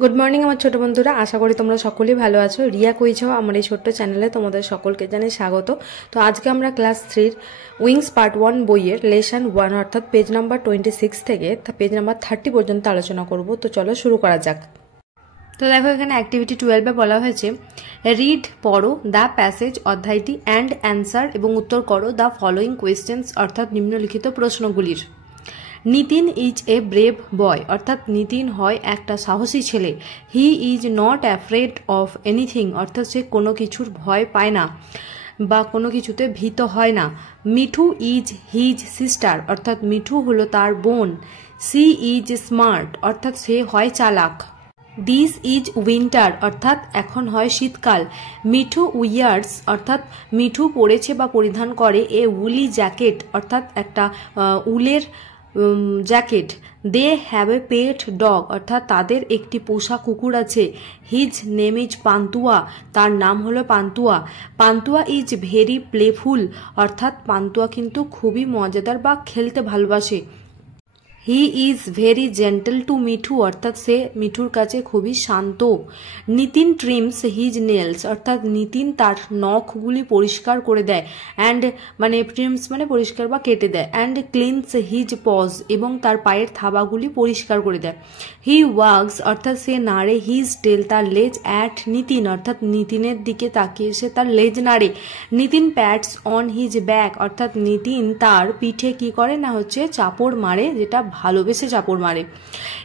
Good morning আমার ছোট বন্ধুরা, আশা করি তোমরা সকলেই ভালো আছো। রিয়া কইছাও আমার এই ছোট্ট চ্যানেলে তোমাদের সকলকে জানাই স্বাগত। তো আজকে আমরা ক্লাস 3 উইংস পার্ট 1 বইয়ের লেসন 1 অর্থাৎ পেজ নাম্বার 26 থেকে পেজ নাম্বার 30 পর্যন্ত আলোচনা করব। তো চলো শুরু করা যাক। তো দেখো, এখানে অ্যাক্টিভিটি 12-এ বলা হয়েছে রিড পড়ো দ্য প্যাসেজ অধ্যায়টি অ্যান্ড অ্যান্সার এবং উত্তর করো দ্য ফলোয়িং কোয়েশ্চেন্স অর্থাৎ নিম্নলিখিত প্রশ্নগুলির। Nitin is a brave boy অর্থাৎ নিতিন হয় একটা সাহসী ছেলে। He is not afraid of anything অর্থাৎ সে কোনো কিছুর ভয় পায় না বা কোনো কিছুতে ভীত হয় না। মিঠু ইজ হিজ সিস্টার অর্থাৎ মিঠু হলো তার বোন। সি ইজ স্মার্ট অর্থাৎ সে হয় চালাক। দিস ইজ উইন্টার অর্থাৎ এখন হয় শীতকাল। মিঠু উইয়ার্স অর্থাৎ মিঠু পরেছে বা পরিধান করে এ উলি জ্যাকেট অর্থাৎ একটা উলের jacket. They have a pet dog অর্থাৎ তাদের একটি পোষা কুকুর আছে। হিজ নেম ইজ পান্তুয়া তার নাম হলো Pantua. Pantua is very playful অর্থাৎ পান্তুয়া কিন্তু খুবই মজাদার বা খেলতে ভালোবাসে। He is very gentle to Mithu অর্থাৎ সে মিঠুর কাছে খুবই শান্ত। নিতিন ট্রিমস হিজ নেলস অর্থাৎ নিতিন তার নখগুলি পরিষ্কার করে দেয়। অ্যান্ড মানে ট্রিমস মানে পরিষ্কার বা কেটে দেয়। অ্যান্ড ক্লিনস হিজ পজ এবং তার পায়ের থাবাগুলি পরিষ্কার করে দেয়। হি ওয়াগস অর্থাৎ সে নাড়ে হিজ টেল তার লেজ অ্যাট নিতিন অর্থাৎ নিতিনের দিকে তাকিয়ে সে তার লেজ নাড়ে। Nitin pants on his back অর্থাৎ নিতিন তার পিঠে কি করে না হচ্ছে চাপড় মারে, যেটা ভালোবেসে চাপড় মারে।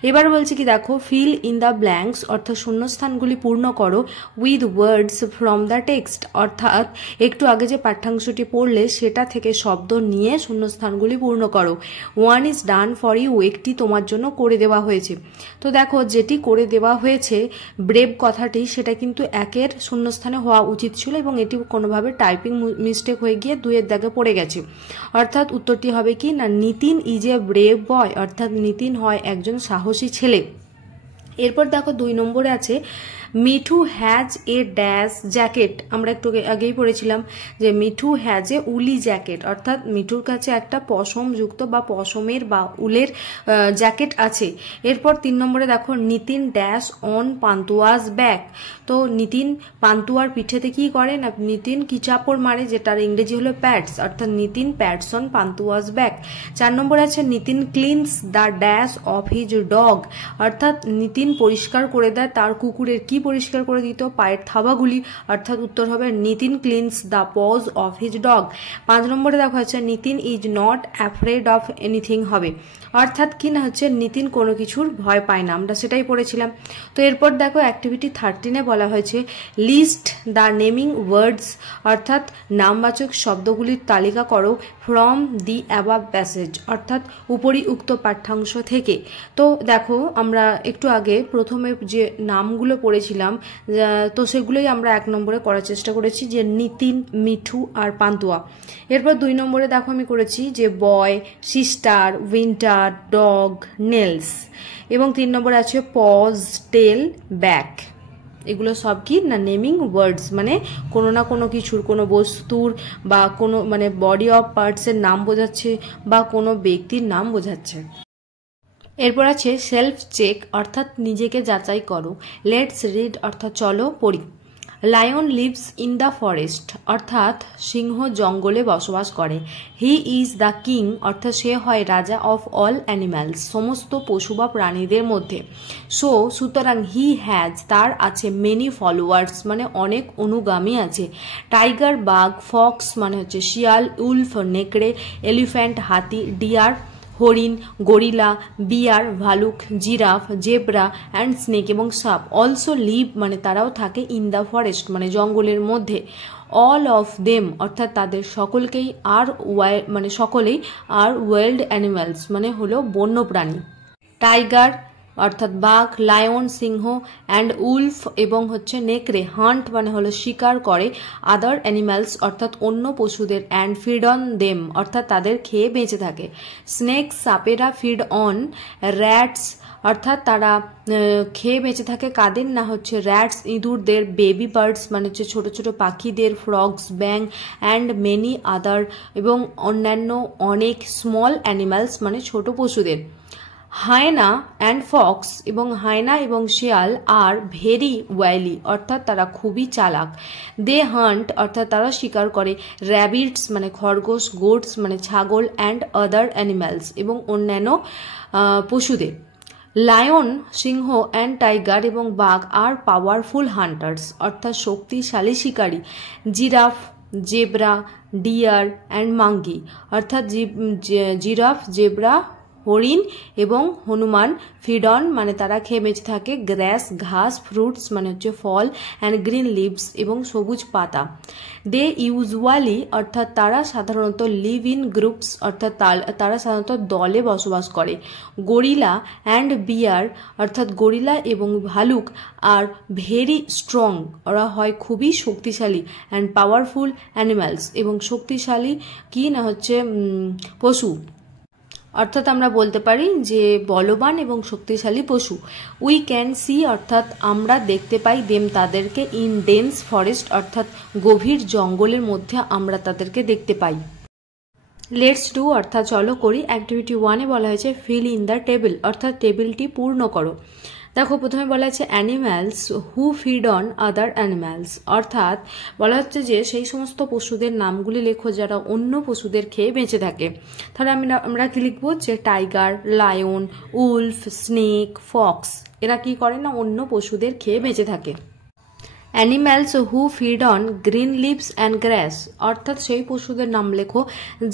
এবার বলছি কি দেখো, ফিল ইন দ্য ব্ল্যাঙ্কস অর্থাৎ শূন্যস্থানগুলি পূর্ণ করো with words from the text অর্থাৎ একটু আগে যে পাঠ্যাংশটি পড়লে সেটা থেকে শব্দ নিয়ে শূন্যস্থানগুলি পূর্ণ করো। One is done for you একটি তোমার জন্য করে দেওয়া হয়েছে। তো দেখো, যেটি করে দেওয়া হয়েছে ব্রেভ কথাটি সেটা কিন্তু একের শূন্যস্থানে হওয়া উচিত ছিল এবং এটি কোনোভাবে টাইপিং মিস্টেক হয়ে গিয়ে 2-এর দাগে পড়ে গেছে। অর্থাৎ উত্তরটি হবে কি না, Nitin is a brave boy অর্থাৎ নিতিন হয় একজন সাহসী ছেলে। এরপর দেখো 2 নম্বরে আছে Mithu has a dash jacket. আমরা একটু আগেই পড়েছিলাম যে মিঠু হ্যাজ এ উলি জ্যাকেট অর্থাৎ মিঠুর কাছে একটা পশমযুক্ত বা পশমের বা উলের জ্যাকেট আছে। এরপর 3 নম্বরে দেখো Nitin dash on Pantua's back. তো নিতিন পান্তুয়ার পিঠেতে কি করে না, নিতিন কি চাপড় মারে, যেটার ইংরেজি হলো প্যাডস অর্থাৎ Nitin pats on Pantua's back. 4 নম্বরে আছে Nitin cleans the dash of his dog অর্থাৎ নিতিন পরিষ্কার করে দেয় তার কুকুরের কি পরিষ্কার করে দিত, পায়ের থাবাগুলি অর্থাৎ উত্তর হবে Nitin cleans the paws of his dog. 5 নম্বরে দেখো হচ্ছে Nitin is not afraid of anything হবে অর্থাৎ কি না হচ্ছে নিতিন কোনো কিছুর ভয় পায় না, আমরা সেটাই পড়েছিলাম। তো এরপর দেখো অ্যাক্টিভিটি 13-এ বলা হয়েছে লিস্ট দ্য নেমিং ওয়ার্ডস অর্থাৎ নামবাচক শব্দগুলির তালিকা করো ফ্রম দি অ্যাবাভ প্যাসেজ অর্থাৎ উপরি উক্ত পাঠ্যাংশ থেকে। তো দেখো, আমরা একটু আগে প্রথমে যে নামগুলো পড়েছিলাম তো সেগুলোই আমরা 1 নম্বরে করার চেষ্টা করেছি, যে নিতিন, মিঠু আর পান্তুয়া। এরপর 2 নম্বরে দেখো আমি করেছি যে বয়, সিস্টার, উইন্টার, ডগ, নেলস এবং 3 নম্বরে আছে পজ, টেল, ব্যাক। এগুলো সব কি না নেমিং ওয়ার্ডস মানে কোনো না কোনো কিছুর, কোনো বস্তুর বা কোনো মানে বডি অফ পার্টসের নাম বোঝাচ্ছে বা কোনো ব্যক্তির নাম বোঝাচ্ছে। এরপর আছে সেলফ চেক অর্থাৎ নিজেকে যাচাই করো। লেটস রিড অর্থাৎ চলো পড়ি। Lion lives in the forest অর্থাৎ সিংহ জঙ্গলে বসবাস করে। হি ইজ দ্য কিং অর্থাৎ সে হয় রাজা অফ অল অ্যানিম্যালস সমস্ত পশু বা প্রাণীদের মধ্যে। সুতরাং হি হ্যাজ তার আছে মেনি ফলোয়ার্স মানে অনেক অনুগামী আছে। টাইগার বাঘ, ফক্স মানে হচ্ছে শিয়াল, উলফ নেকড়ে, এলিফ্যান্ট হাতি, ডিয়ার হরিণ, গরিলা, বিয়ার ভালুক, জিরাফ, জেব্রা অ্যান্ড স্নেক এবং সাপ অলসো লিভ মানে তারাও থাকে ইন দ্য ফরেস্ট মানে জঙ্গলের মধ্যে। অল অফ দেম অর্থাৎ তাদের সকলকেই আর মানে সকলেই আর ওয়াইল্ড অ্যানিম্যালস মানে হলো বন্য প্রাণী। টাইগার অর্থাৎ বাঘ, লায়ন সিংহ অ্যান্ড উলফ এবং হচ্ছে নেকড়ে হান্ট মানে হলো শিকার করে আদার অ্যানিম্যালস অর্থাৎ অন্য পশুদের অ্যান্ড ফিড অন দেম অর্থাৎ তাদের খেয়ে বেঁচে থাকে। Snake sapera feed on rats অর্থাৎ তারা খেয়ে বেঁচে থাকে কাদের না হচ্ছে র্যাটস ইঁদুরদের, বেবি বার্ডস মানে হচ্ছে ছোট ছোট পাখিদের, frogs bang and many other এবং অন্যান্য অনেক স্মল অ্যানিম্যালস মানে ছোট পশুদের। হায়না অ্যান্ড ফক্স এবং হায়না এবং শিয়াল আর ভেরি ওয়াইলি অর্থাৎ তারা খুবই চালাক। দে হান্ট অর্থাৎ তারা শিকার করে র্যাবিটস মানে খরগোশ, গোটস মানে ছাগল অ্যান্ড আদার অ্যানিম্যালস এবং অন্যান্য পশুদের। লায়ন সিংহ অ্যান্ড টাইগার এবং বাঘ আর পাওয়ারফুল হান্টার্স অর্থাৎ শক্তিশালী শিকারী। Giraffe, zebra, dear and monkey অর্থাৎ জিরাফ, জেব্রা, হরিণ এবং হনুমান। ফিডন মানে তারা খেয়ে বেঁচে থাকে গ্রাস ঘাস, ফ্রুটস মানে হচ্ছে ফল অ্যান্ড গ্রিন লিভস এবং সবুজ পাতা। দে ইউজুয়ালি অর্থাৎ তারা সাধারণত লিভ ইন গ্রুপস অর্থাৎ তারা সাধারণত দলে বসবাস করে। গরিলা অ্যান্ড বিয়ার অর্থাৎ গরিলা এবং ভালুক আর ভেরি স্ট্রং ওরা হয় খুবই শক্তিশালী অ্যান্ড পাওয়ারফুল অ্যানিম্যালস এবং শক্তিশালী কি না হচ্ছে পশু অর্থাৎ আমরা বলতে পারি যে বলবান এবং শক্তিশালী পশু। উই ক্যান সি অর্থাৎ আমরা দেখতে পাই দেম তাদেরকে ইন ডেন্স ফরেস্ট অর্থাৎ গভীর জঙ্গলের মধ্যে আমরা তাদেরকে দেখতে পাই। লেটস ডু অর্থাৎ চলো করি। অ্যাক্টিভিটি 1-এ বলা হয়েছে ফিল ইন দ্য টেবিল অর্থাৎ টেবিলটি পূর্ণ করো। দেখো প্রথমে বলা হচ্ছে animals who feed on other animals অর্থাৎ বলা হচ্ছে যে সেই সমস্ত পশুদের নামগুলি লেখো যারা অন্য পশুদের খেয়ে বেঁচে থাকে। তাহলে আমরা কি লিখবো যে tiger, lion, wolf, snake, fox এরা কি করে না অন্য পশুদের খেয়ে বেঁচে থাকে। Animals who feed on green leaves and grass অর্থাৎ সেই পশুদের নাম লেখো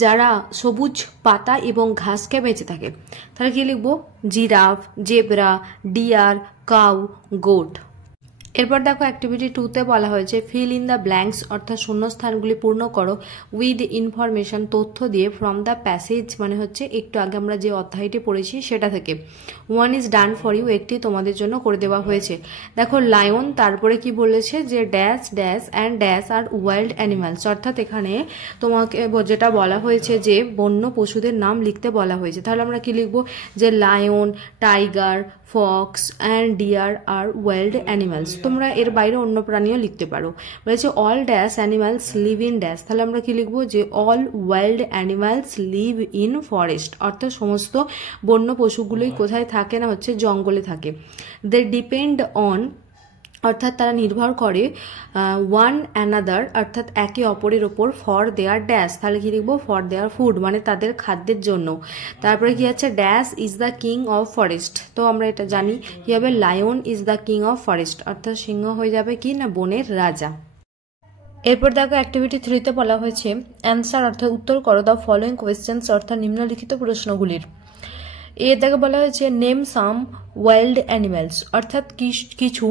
যারা সবুজ পাতা এবং ঘাসকে বেঁচে থাকে। তাহলে কি লিখবো giraffe, zebra, deer, cow, goat. এরপর দেখো অ্যাক্টিভিটি 2-তে বলা হয়েছে ফিল ইন দ্য ব্ল্যাঙ্কস অর্থাৎ শূন্যস্থানগুলি পূর্ণ করো উইথ ইনফরমেশন তথ্য দিয়ে ফ্রম দ্য প্যাসেজ মানে হচ্ছে একটু আগে আমরা যে অধ্যায়টি পড়েছি সেটা থেকে। 1 ইজ ডান ফর ইউ একটি তোমাদের জন্য করে দেওয়া হয়েছে। দেখো লায়ন তারপরে কি বলেছে যে dash dash and dash are wild animals অর্থাৎ এখানে তোমাকে যেটা বলা হয়েছে যে বন্য পশুদের নাম লিখতে বলা হয়েছে। তাহলে আমরা কি লিখবো যে lion, tiger, fox and deer are wild animals. তোমরা এর বাইরে অন্য প্রাণীও লিখতে পারো। বলেছে all dash animals live in dash তাহলে আমরা কি লিখবো যে all wild animals live in forest অর্থাৎ সমস্ত বন্য পশুগুলোই কোথায় থাকে না হচ্ছে জঙ্গলে থাকে। দে ডিপেন্ড অন অর্থাৎ তারা নির্ভর করে ওয়ান অ্যানাদার অর্থাৎ একে অপরের ওপর ফর দেয়ার ড্যাশ তাহলে কি লিখবো ফর দেয়ার ফুড মানে তাদের খাদ্যের জন্য। তারপরে কি আছে dash is the king of forest তো আমরা এটা জানি কি হবে lion is the king of forest অর্থাৎ সিংহ হয়ে যাবে কি না বনের রাজা। এরপর দেখো অ্যাক্টিভিটি 3-তে বলা হয়েছে অ্যান্সার অর্থাৎ উত্তর করো দ্য ফলোয়িং কোয়েশ্চেন্স অর্থাৎ নিম্নলিখিত প্রশ্নগুলির। এর থেকে বলা হয়েছে নেম সাম ওয়াইল্ড অ্যানিম্যালস অর্থাৎ কিছু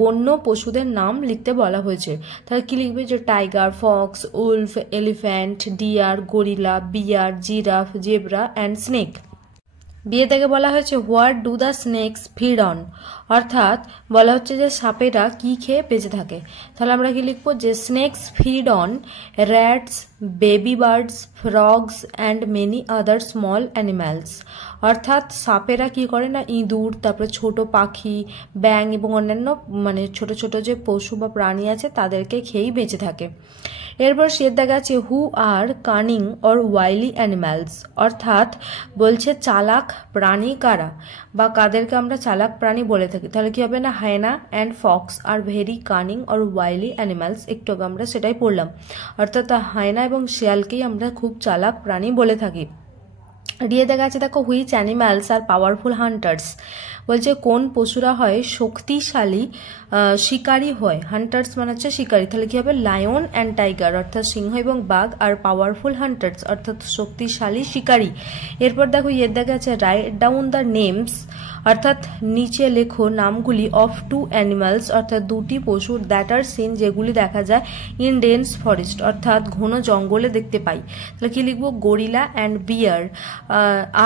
বন্য পশুদের নাম লিখতে বলা হয়েছে। তাহলে কি লিখবে যে tiger, fox, wolf, elephant, deer, gorilla, bear, giraffe, zebra and snake. B থেকে বলা হয়েছে what do the snakes feed on অর্থাৎ বলা হচ্ছে যে সাপেরা কি খেয়ে বেঁচে থাকে। তাহলে আমরা কি লিখবো যে snake's feed on rats, baby birds, frogs and many other small animals অর্থাৎ সাপেরা কি করে না ইঁদুর, তারপরে ছোট পাখি, ব্যাঙ এবং অন্যান্য মানে ছোট ছোট যে পশু বা প্রাণী আছে তাদেরকে খেয়েই বেঁচে থাকে। এরপর সে দেখা যাচ্ছে হু আর কানিং অর ওয়াইলি অ্যানিম্যালস অর্থাৎ বলছে চালাক প্রাণী কারা বা কাদেরকে আমরা চালাক প্রাণী বলে থাকি। তাহলে কি হবে না হায়না অ্যান্ড ফক্স আর very cunning or wily animals একটু আগে আমরা সেটাই পড়লাম অর্থাৎ হায়না এবং শিয়ালকেই আমরা খুব চালাক প্রাণী বলে থাকি। দিয়ে দেখা যাচ্ছে দেখো which animals are powerful hunters বলছে কোন পশুরা হয় শক্তিশালী শিকারী হয়। হান্টার্স মানে হচ্ছে শিকারী তাহলে কি হবে লায়ন অ্যান্ড টাইগার অর্থাৎ সিংহ এবং বাঘ আর পাওয়ারফুল হান্টার্স অর্থাৎ শক্তিশালী শিকারী। এরপর দেখো ইয়ের দেখা যাচ্ছে রাইট ডাউন দ্য নেমস অর্থাৎ নিচে লেখো নামগুলি অফ টু অ্যানিমালস অর্থাৎ দুটি পশুর দ্যাট আর সিন যেগুলি দেখা যায় ইন ডেন্স ফরেস্ট অর্থাৎ ঘন জঙ্গলে দেখতে পাই। তাহলে কি লিখবো gorilla and bear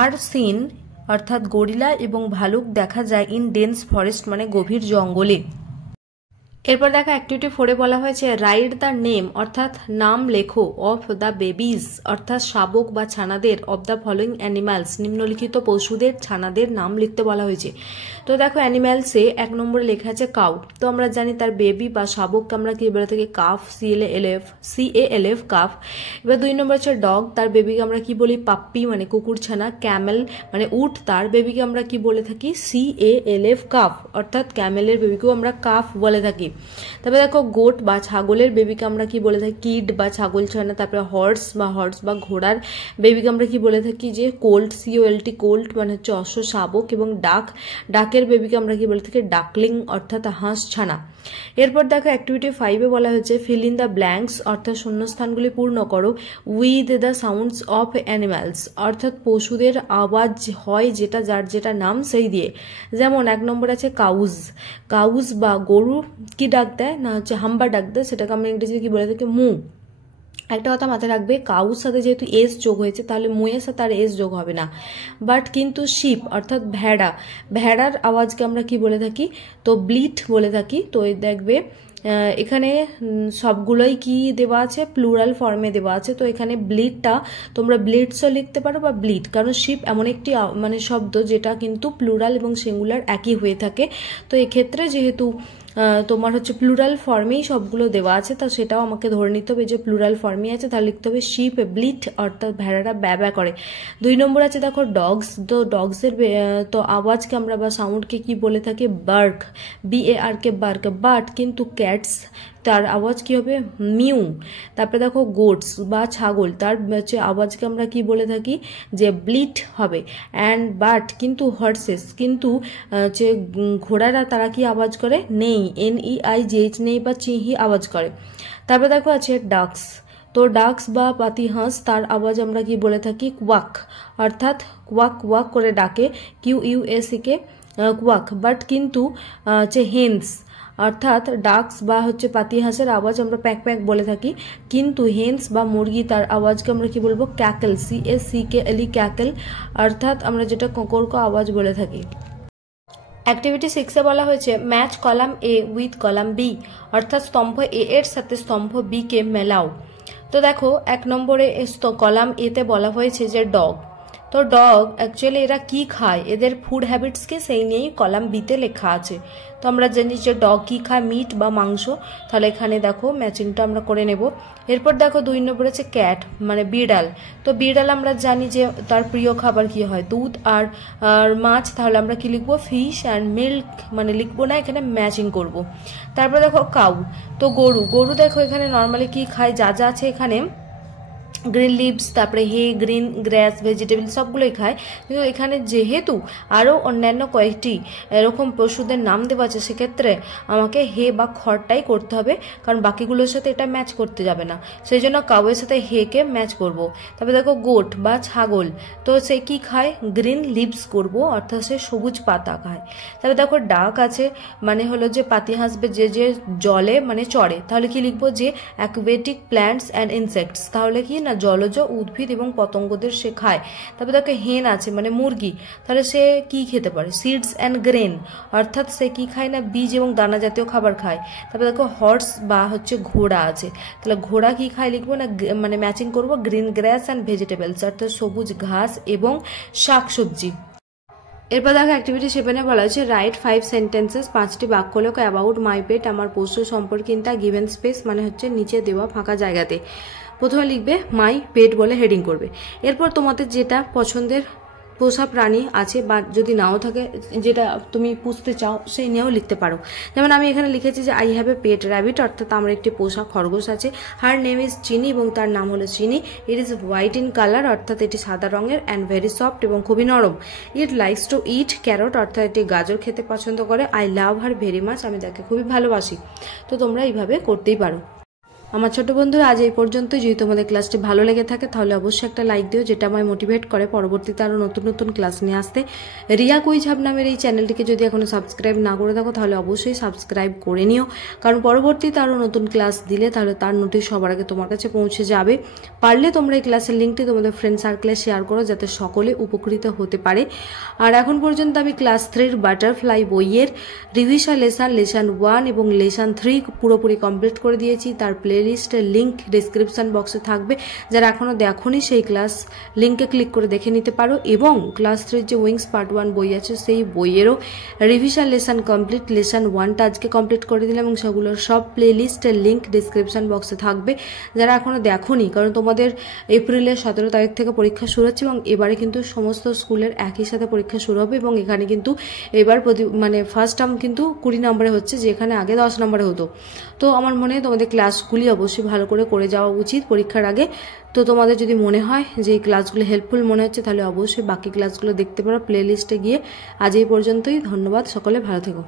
are seen অর্থাৎ গরিলা এবং ভালুক দেখা যায় ইন ডেন্স ফরেস্ট মানে গভীর জঙ্গলে। এরপর দেখো অ্যাক্টিভিটি 4-এ বলা হয়েছে রাইট দ্য নেম অর্থাৎ নাম লেখো অফ দ্য বেবিজ অর্থাৎ শাবক বা ছানাদের অফ দ্য ফলোয়িং অ্যানিমালস নিম্নলিখিত পশুদের ছানাদের নাম লিখতে বলা হয়েছে। তো দেখো অ্যানিমালসে 1 নম্বরে লেখা আছে কাউ। তো আমরা জানি তার বেবি বা শাবককে আমরা কি বলে থাকি কাফ, CALF কাফ। এবার 2 নম্বর হচ্ছে ডগ, তার বেবিকে আমরা কি বলি পাপ্পি মানে কুকুর ছানা। ক্যামেল মানে উট, তার বেবিকে আমরা কি বলে থাকি CALF কাফ অর্থাৎ ক্যামেলের বেবিকেও আমরা কাফ বলে থাকি। তারপরে দেখো গোট বা ছাগলের বেবিকে আমরা কি বলে থাকি কিড বা ছাগল ছানা। তারপরে হর্স বা ঘোড়ার বেবিকে আমরা কি বলে থাকি যে কোল্ট, COLT কোল্ট মানে হচ্ছে অশ্ব শাবক। এবং ডাকের বেবিকে আমরা কি বলে থাকি ডাকলিং অর্থাৎ হাঁস ছানা। এরপর দেখো অ্যাক্টিভিটি 5-এ বলা হয়েছে ফিল ইন দ্য ব্ল্যাঙ্কস অর্থাৎ শূন্যস্থানগুলি পূর্ণ করো with the sounds of animals অর্থাৎ পশুদের আওয়াজ হয় যেটা যার যেটা নাম সেই দিয়ে। যেমন 1 নম্বর আছে কাউজ বা গরু কি ডাক দেয় না হচ্ছে হাম্বা ডাক দেয়, সেটাকে আমরা ইংরেজিতে কি বলে থাকি মু। একটা কথা মাথায় রাখবে কাউর সাথে যেহেতু এস যোগ হয়েছে তাহলে মুয়ের সাথে আর এস যোগ হবে না। বাট কিন্তু শিপ অর্থাৎ ভেড়ার আওয়াজকে আমরা কি বলে থাকি তো ব্লিট বলে থাকি। তো দেখবে এখানে সবগুলোই কি দেওয়া আছে প্লুরাল ফর্মে দেওয়া আছে। তো এখানে ব্লিটটা তোমরা ব্লিটসও লিখতে পারো বা ব্লিট, কারণ শিপ এমন একটি মানে শব্দ যেটা কিন্তু প্লুরাল এবং সিঙ্গুলার একই হয়ে থাকে। তো এক্ষেত্রে যেহেতু তোমার হচ্ছে প্লুরাল ফর্মেই সবগুলো দেওয়া আছে, তা সেটাও আমাকে ধরে নিতে হবে যে প্লুরাল ফর্মই আছে, তাহলে লিখতে হবে শিপ ব্লিট অর্থাৎ ভেড়ারা ব্যা করে। 2 নম্বর আছে দেখো ডগস। তো ডগসের তো আওয়াজকে আমরা বা সাউন্ডকে কি বলে থাকি বার্ক, BARK বার্ক। বাট কিন্তু ক্যাটস তার আওয়াজ কি হবে মিউ। তারপরে দেখো গোটস বা ছাগল, তার হচ্ছে আওয়াজকে আমরা কি বলে থাকি যে ব্লিট হবে। অ্যান্ড বাট কিন্তু হর্সেস কিন্তু যে ঘোড়ারা তারা কি আওয়াজ করে নেই, NEIGH নেই বা চিহি আওয়াজ করে। তারপরে দেখো আছে ডাক্স। তো ডাক্স বা পাতি হাঁস তার আওয়াজ আমরা কি বলে থাকি কোয়াক অর্থাৎ কোয়াক করে ডাকে QUACK কোয়াক। বাট কিন্তু হচ্ছে হেন্স অর্থাৎ ডাক্স বা হচ্ছে পাতি হাঁসের আওয়াজ আমরা প্যাক বলে থাকি, কিন্তু হেন্স বা মুরগি তার আওয়াজকে আমরা কি বলবো ক্যাকেল, CACKLE ক্যাকেল অর্থাৎ আমরা যেটা কোকরকো আওয়াজ বলে থাকি। অ্যাক্টিভিটি 6-এ বলা হয়েছে match column A with column B অর্থাৎ স্তম্ভ A এর সাথে স্তম্ভ B কে মেলাও। তো দেখো 1 নম্বরে কলাম A তে বলা হয়েছে যে ডগ। তো ডগ অ্যাকচুয়ালি এরা কি খায় এদের ফুড হ্যাবিটসকে সেই নিয়েই কলাম বিতে লেখা আছে। তো আমরা জানি যে ডগ কি খায় মিট বা মাংস, তাহলে এখানে দেখো ম্যাচিংটা আমরা করে নেব। এরপর দেখো 2 নম্বরে আছে ক্যাট মানে বিড়াল। তো বিড়াল আমরা জানি যে তার প্রিয় খাবার কি হয় দুধ আর মাছ, তাহলে আমরা কি লিখবো ফিশ অ্যান্ড মিল্ক মানে লিখবো না, এখানে ম্যাচিং করব। তারপর দেখো কাউ। তো গরু দেখো এখানে নর্মালি কি খায় যা আছে এখানে গ্রিন লিভস, তারপরে হে গ্রিন গ্রাস ভেজিটেবল সবগুলোই খায়, কিন্তু এখানে যেহেতু আরও অন্যান্য কয়েকটি এরকম পশুদের নাম দেওয়া আছে সেক্ষেত্রে আমাকে হে বা খড়টাই করতে হবে, কারণ বাকিগুলোর সাথে এটা ম্যাচ করতে যাবে না, সেই জন্য কাউয়ের সাথে হেকে ম্যাচ করব। তারপরে দেখো গোট বা ছাগল, তো সে কি খায় গ্রিন লিভস করব অর্থাৎ সে সবুজ পাতা খায়। তারপরে দেখো ডাক আছে মানে হলো যে পাতি হাসবে যে জলে মানে চড়ে, তাহলে কি লিখবো যে অ্যাকুয়েটিক প্ল্যান্টস অ্যান্ড ইনসেক্টস, তাহলে কি না জলজ উদ্ভিদ এবং পতঙ্গদের সে খায়। তারপরে দেখো হেন আছে মানে মুরগি, তাহলে সে কি খেতে পারে সিডস অ্যান্ড গ্রেন অর্থাৎ সে কি খায় না বীজ এবং দানা জাতীয় খাবার খায়। তারপরে দেখো হর্স বা হচ্ছে ঘোড়া আছে, তাহলে ঘোড়া কি খায় লিখবো না মানে ম্যাচিং করব গ্রিন গ্রাস অ্যান্ড ভেজিটেবলস অর্থাৎ সবুজ ঘাস এবং শাকসবজি। এরপর দেখো অ্যাক্টিভিটি 7-এ বলা হয়েছে রাইট 5 সেন্টেন্সেস 5টি বাক্য লেখো অ্যাবাউট মাই পেট আমার পশু সম্পর্কে ইন দ্য গিভেন স্পেস মানে হচ্ছে নিচে দেওয়া ফাঁকা জায়গাতে। প্রথমে লিখবে মাই পেট বলে হেডিং করবে। এরপর তোমাদের যেটা পছন্দের পোষা প্রাণী আছে বা যদি নাও থাকে যেটা তুমি পুষতে চাও সেই নিয়েও লিখতে পারো। যেমন আমি এখানে লিখেছি যে I have a pet rabbit অর্থাৎ আমার একটি পোষা খরগোশ আছে। হার নেম ইজ চিনি এবং তার নাম হলো চিনি। It is white in colour অর্থাৎ এটি সাদা রঙের অ্যান্ড ভেরি সফট এবং খুবই নরম। ইট লাইকস টু ইট ক্যারট অর্থাৎ এটি গাজর খেতে পছন্দ করে। I love her very much আমি তাকে খুবই ভালোবাসি। তো তোমরা এইভাবে করতেই পারো। আমার ছোট বন্ধুরা আজ এই পর্যন্ত। যদি তোমাদের ক্লাসটি ভালো লেগে থাকে তাহলে অবশ্যই একটা লাইক দিও, যেটা আমায় মোটিভেট করে পরবর্তীতে আরও নতুন নতুন ক্লাস নিয়ে আসতে। রিয়া কুইজ হাব নামের এই চ্যানেলটিকে যদি এখনো সাবস্ক্রাইব না করে থাকো তাহলে অবশ্যই সাবস্ক্রাইব করে নিও, কারণ পরবর্তীতে আরও নতুন ক্লাস দিলে তাহলে তার নোটিশ সবার আগে তোমার কাছে পৌঁছে যাবে। পারলে তোমরা এই ক্লাসের লিঙ্কটি তোমাদের ফ্রেন্ড সার্কেলে শেয়ার করো যাতে সকলে উপকৃত হতে পারে। আর এখন পর্যন্ত আমি ক্লাস 3 বাটারফ্লাই বইয়ের রিভিশন লেসন 1 এবং লেসন 3 পুরোপুরি কমপ্লিট করে দিয়েছি। তার প্লেলিস্টের লিঙ্ক ডিসক্রিপশন বক্সে থাকবে, যারা এখনও দেখোনি সেই ক্লাস লিঙ্কে ক্লিক করে দেখে নিতে পারো। এবং ক্লাস 3 যে উইংস পার্ট 1 বই আছে সেই বইয়েরও রিভিশন লেসন কমপ্লিট, লেসন 1টা আজকে কমপ্লিট করে দিলাম এবং সেগুলোর সব প্লেলিস্টের লিঙ্ক ডিসক্রিপশন বক্সে থাকবে, যারা এখনও দেখোনি। কারণ তোমাদের এপ্রিলের 17 তারিখ থেকে পরীক্ষা শুরু হচ্ছে এবং এবারে কিন্তু সমস্ত স্কুলের একই সাথে পরীক্ষা শুরু হবে এবং এখানে কিন্তু এবার ফার্স্ট টার্ম কিন্তু 20 নম্বরে হচ্ছে, যেখানে আগে 10 নম্বরে হতো। তো আমার মনে হয় তোমাদের ক্লাসগুলি অবশ্যই ভালো করে যাওয়া উচিত পরীক্ষার আগে। তো তোমাদের যদি মনে হয় যে এই ক্লাসগুলো হেল্পফুল মনে হচ্ছে তাহলে অবশ্যই বাকি ক্লাসগুলো দেখতে পারো প্লে লিস্টে গিয়ে। আজ এই পর্যন্তই, ধন্যবাদ, সকলে ভালো থেকো।